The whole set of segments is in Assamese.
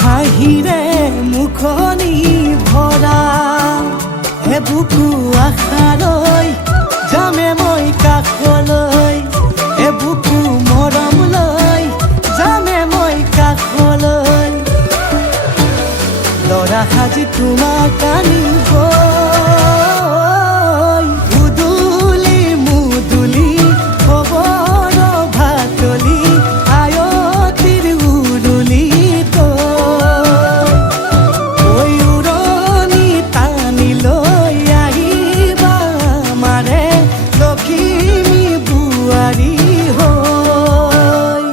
হাঁহিৰে মুখনি ভৰা বুকু আশালৈ যামে মই কাষলৈ বুকু মৰম লৈ যামে মই কাষলৈ লৰা সাজি তোমাক আনিব উদুলি মুদুলি খবৰ ভাতলি আয়তিৰ উৰুলি তই উৰণি টানি লৈ আহিবা মাৰে লখিমী বোৱাৰী হৈ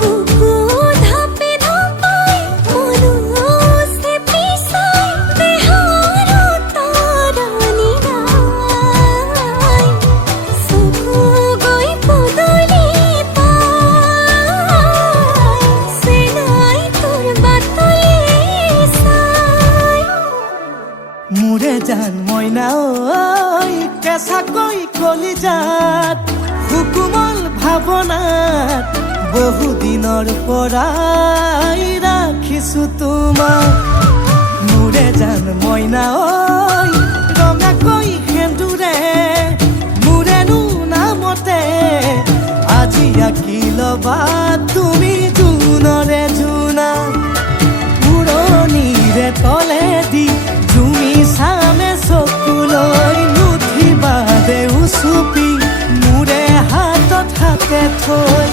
বুকু ধাপে ধাপাই মনুষ্যে পিছাই দেহৰ তৰণি নাই চকু গৈ পদূলি পাই চেনাই তোৰ বাটলি চাই মোৰে জান মইনা ঐ কেঁচাকৈ কলিজাত সুকুমল ভাৱনাত বহুদিনৰ পৰাই ৰাখিছো তোমাক মোৰে জান মইনা ঐ ৰঙাকৈ সেন্দুৰে মোৰেনো নামতে আজি আঁকি ল'বা তুমি জোনৰে জোনা উৰণিৰে তলেদি তুমি চামে চকুলৈ নুঠিবা দেউ চুপি মোৰে হাতত হাতে থৈ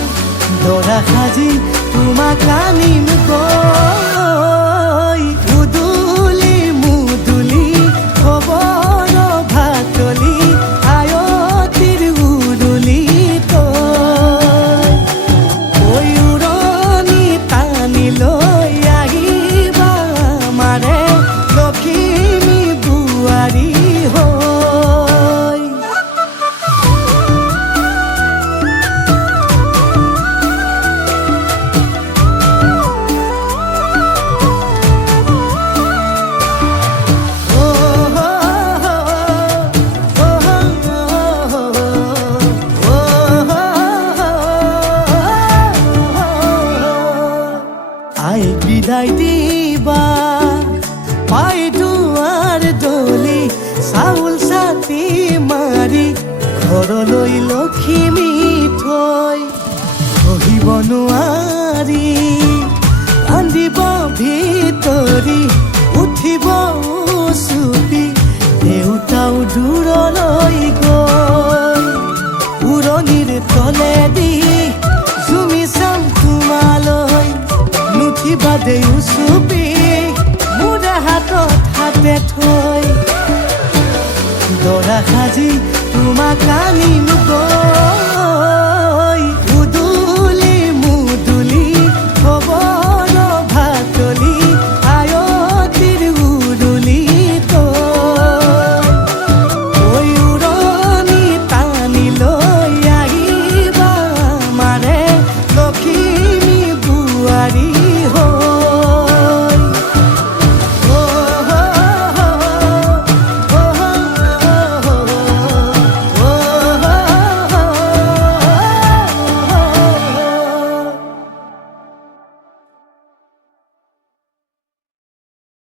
দৰা সাজি তোমাক আনিম গৈ উদুলি মুদুলি খবৰ ভাতলি আয়তিৰ উৰুলি তই উৰণি টানি লৈ আহিবা মাৰে লখিমী বোৱাৰী হৈ আই বিদায় দিবা পাই দুৱাৰ দলি চাউল চাতি মাৰি ঘৰলৈ লখিমী থৈ সহিব নোৱাৰি কান্দিব ভিতৰি উঠিব চুপি দেউতাও দূৰলৈ গৈ উৰণিৰ তলেদি জুমি চাম তোমালৈ নুঠিবা দেউ চুপি মোৰে হাতত হাতে থৈ দৰা সাজি তোমাক আনিম গৈ